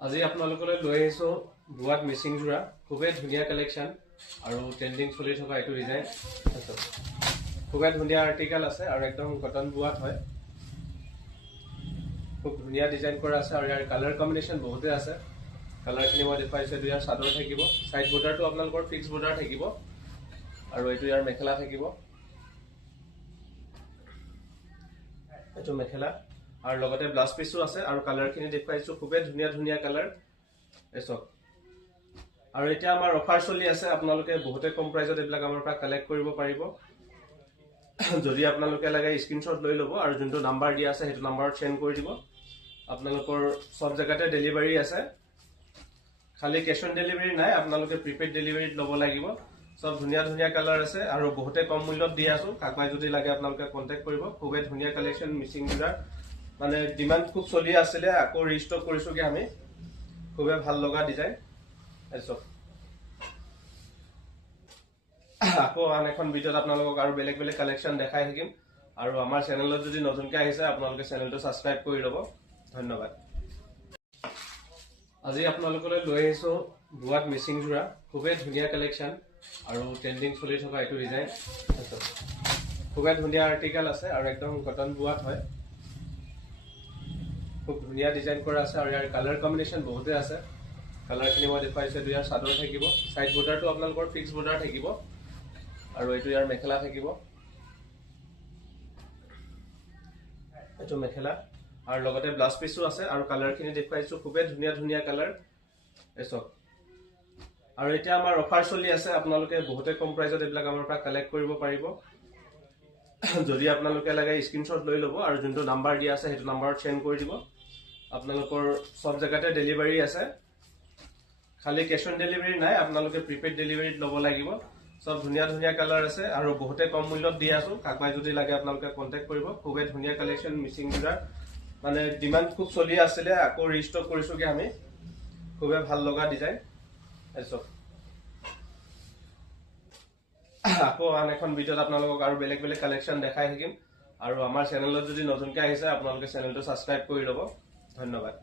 আজি আপোনালোকলৈ লৈ আহিছো বুৱাত মিচিং জোৰা খুবেই ধুনীয়া কালেকশ্যন আৰু ট্ৰেন্ডিং চলি থকা এইটো ডিজাইন খুবেই ধুনীয়া আৰ্টিকেল আছে আৰু একদম কটন বুৱাত হয় খুব ধুনীয়া ডিজাইন কৰা আছে আৰু ইয়াৰ কালাৰ কম্বিনেশ্যন বহুতে আছে কালাৰখিনি মই দেখুৱাইছো এইটো ইয়াৰ চাদৰ থাকিব সাইড বৰ্ডাৰটো আপোনালোকৰ ফিক্স বৰ্ডাৰ থাকিব আৰু এইটো ইয়াৰ মেখেলা থাকিব এইটো মেখেলা আৰু লগতে ব্লাউজ পিসও আছে আৰু কালাৰখিনি দেখুৱাইছো খুবেই ধুনীয়া ধুনীয়া কালাৰ এসব আৰু এটা আমাৰ অফাৰ চলি আছে আপোনালোকে বহুতে কম প্ৰাইজত এইবিলাক আমাৰ পৰা কালেক্ট কৰিব পাৰিব যদি আপোনালোকে লাগে স্ক্ৰিনশ্বট লৈ ল'ব আৰু যোনটো নাম্বাৰ দিয়া আছে সেইটো নাম্বাৰত সেন্ড কৰি দিব আপোনালোকৰ সব জায়গাতে ডেলিভাৰী আছে খালি ক্যাশ অন ডেলিভাৰী নাই আপোনালোকে প্ৰিপেড ডেলিভাৰীত ল'ব লাগিব সব ধুনীয়া ধুনীয়া কালাৰ আছে আৰু বহুতে কম মূল্যত দি আছো কাকবাই যদি লাগে আপোনালোকে কন্টাক্ট কৰিব খুবেই ধুনীয়া কালেকশ্যন মিচিং জোৰা মানে ডিমান্ড খুব চলি আছিলে আকৌ ৰিস্টক কৰিছো কি আমি খুবেই ভাল লগা ডিজাইন এসব আকৌ আন এখন ভিডিওত আপোনালোকক আৰু বেলেগ বেলেগ কালেকশ্যন দেখাই থাকিম আৰু আমাৰ চেনেলত যদি নতুনকৈ আহিছে আপোনালোকে চেনেলটো সাবস্ক্ৰাইব কৰি ল'ব ধন্যবাদ আজি আপোনালোকলৈ লৈ আহিছো বুৱাত মিচিং জোৰা খুবেই ধুনীয়া কালেকশ্যন আৰু ট্ৰেন্ডিং চলি থকা এইটো ডিজাইন খুবেই ধুনীয়া আৰ্টিকেল আছে আৰু একদম কটন বুৱাত হয় খুব ধুনীয়া ডিজাইন কৰা আছে আৰু ইয়াৰ কালাৰ কম্বিনেশ্যন বহুতে আছে কালাৰখিনি মই দেখুৱাইছো এইটো ইয়াৰ চাদৰ থাকিব সাইড বৰ্ডাৰটো আপোনালোকৰ ফিক্স বৰ্ডাৰ থাকিব আৰু এইটো ইয়াৰ মেখেলা থাকিব এইটো মেখেলা আৰু লগতে ব্লাউজ পিসও আছে আৰু কালাৰখিনি দেখুৱাইছো খুবেই ধুনীয়া ধুনীয়া কালাৰ এসব আৰু এটা আমাৰ অফাৰ চলি আছে আপোনালোকে বহুতে কম প্ৰাইজত এইবিলাক আমাৰ পৰা কালেক্ট কৰিব পাৰিব যদি আপোনালোকে লাগে স্ক্ৰিনশ্বট লৈ ল'ব আৰু যোনটো নাম্বাৰ দিয়া আছে সেইটো নাম্বাৰত সেন্ড কৰি দিব আপোনালোকৰ সব জায়গাতে ডেলিভাৰী আছে খালি ক্যাশ অন ডেলিভাৰী নাই আপোনালোকে প্ৰিপেড ডেলিভাৰীত ল'ব লাগিব সব ধুনীয়া ধুনীয়া কালাৰ আছে আৰু বহুতে কম মূল্যত দি আছো কাকবাই যদি লাগে আপোনালোকে কন্টাক্ট কৰিব খুবেই ধুনীয়া কালেকশ্যন মিচিং জোৰা মানে ডিমান্ড খুব চলি আছিলে আকৌ ৰিস্টক কৰিছো কি আমি খুবেই ভাল লগা ডিজাইন এসব আকৌ আন এখন ভিডিওত আপোনালোকক আৰু বেলেগ বেলেগ কালেকশ্যন দেখাই থাকিম আৰু আমাৰ চেনেলত যদি নতুনকৈ আহিছে আপোনালোকে চেনেলটো সাবস্ক্ৰাইব কৰি ল'ব ধন্যবাদ